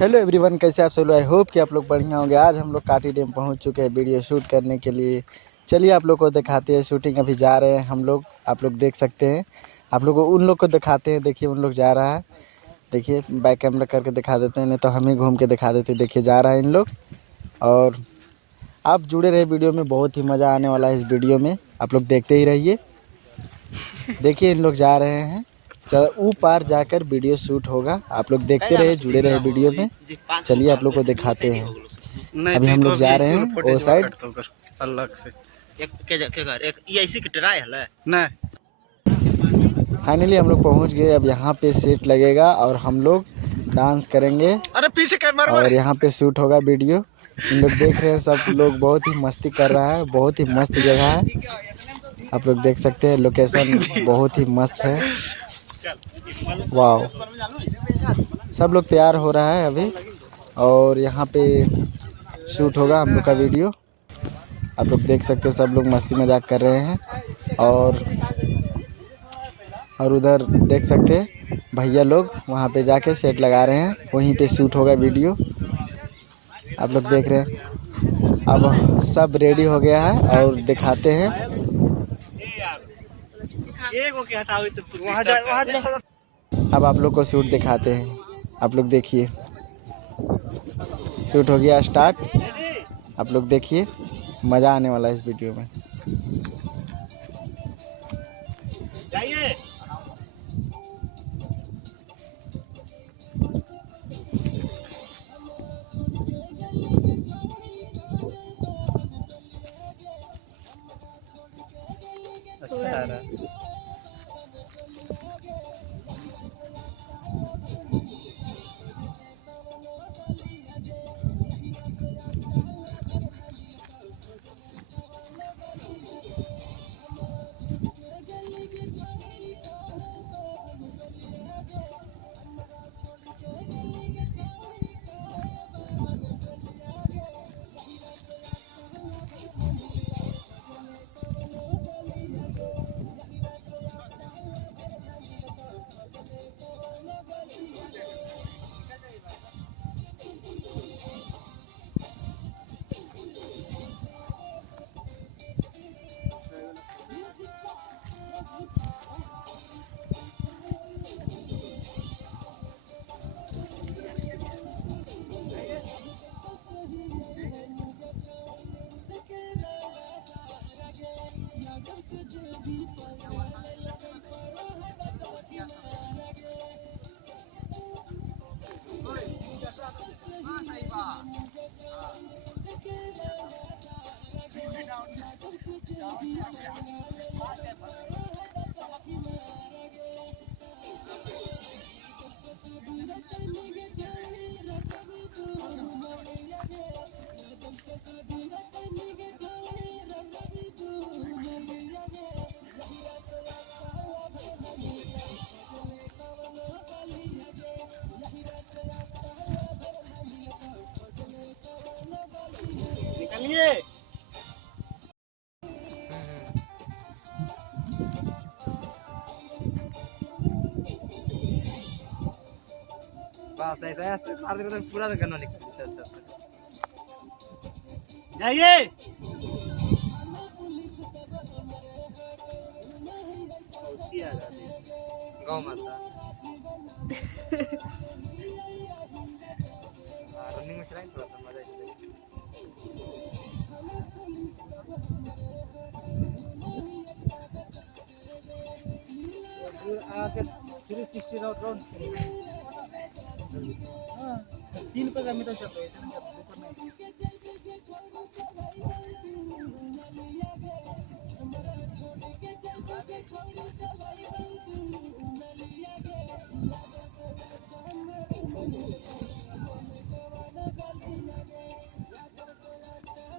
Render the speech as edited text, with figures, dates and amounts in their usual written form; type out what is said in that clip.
Hello everyone, कैसे आप सब लोग। आई होप कि आप लोग बढ़िया होंगे। आज हम लोग काटी डैम पहुंच चुके हैं वीडियो शूट करने के लिए। चलिए आप लोग को दिखाते हैं। शूटिंग अभी जा रहे हैं हम लोग, आप लोग देख सकते हैं। आप लोग को उन लोग को दिखाते हैं। देखिए उन लोग जा रहा है, देखिए बैक कैमरा करके दिखा देते हैं, नहीं तो हम ही घूम के दिखा देते हैं। देखिए जा रहा है इन लोग, और आप जुड़े रहे वीडियो में, बहुत ही मज़ा आने वाला है इस वीडियो में। आप लोग देखते ही रहिए। देखिए इन लोग जा रहे हैं, चलो पार जाकर वीडियो शूट होगा। आप लोग देखते रहे, जुड़े रहे वीडियो में। चलिए आप लोग को दिखाते हैं। अभी हम लोग जा रहे हैं वो साइड। अलग से फाइनली हम लोग पहुंच गए। अब यहाँ पे सेट लगेगा और हम लोग डांस करेंगे। अरे पीछे कैमरा और यहाँ पे शूट होगा वीडियो। इन लोग देख रहे हैं, सब लोग बहुत ही मस्ती कर रहा है। बहुत ही मस्त जगह है, आप लोग देख सकते हैं। लोकेशन बहुत ही मस्त है। वाह, सब लोग तैयार हो रहा है अभी, और यहाँ पे शूट होगा हम लोग का वीडियो। आप लोग देख सकते हैं, सब लोग मस्ती मजाक कर रहे हैं। और उधर देख सकते हैं भैया लोग वहाँ पे जाके सेट लगा रहे हैं, वहीं पे शूट होगा वीडियो। आप लोग देख रहे हैं। अब सब रेडी हो गया है और दिखाते हैं। अब आप लोग को शूट दिखाते हैं। आप लोग देखिए, शूट हो गया स्टार्ट। आप लोग देखिए, मज़ा आने वाला है इस वीडियो में। अच्छा आ रहा है। निकलिए। बस ऐसा है, पूरा गन्ना निकल जाइए। गौ माता रनिंग में चलाएं, थोड़ा सा मजा आके 360 राउंड हाँ 3 पे मीटर चलते हैं ऊपर नहीं।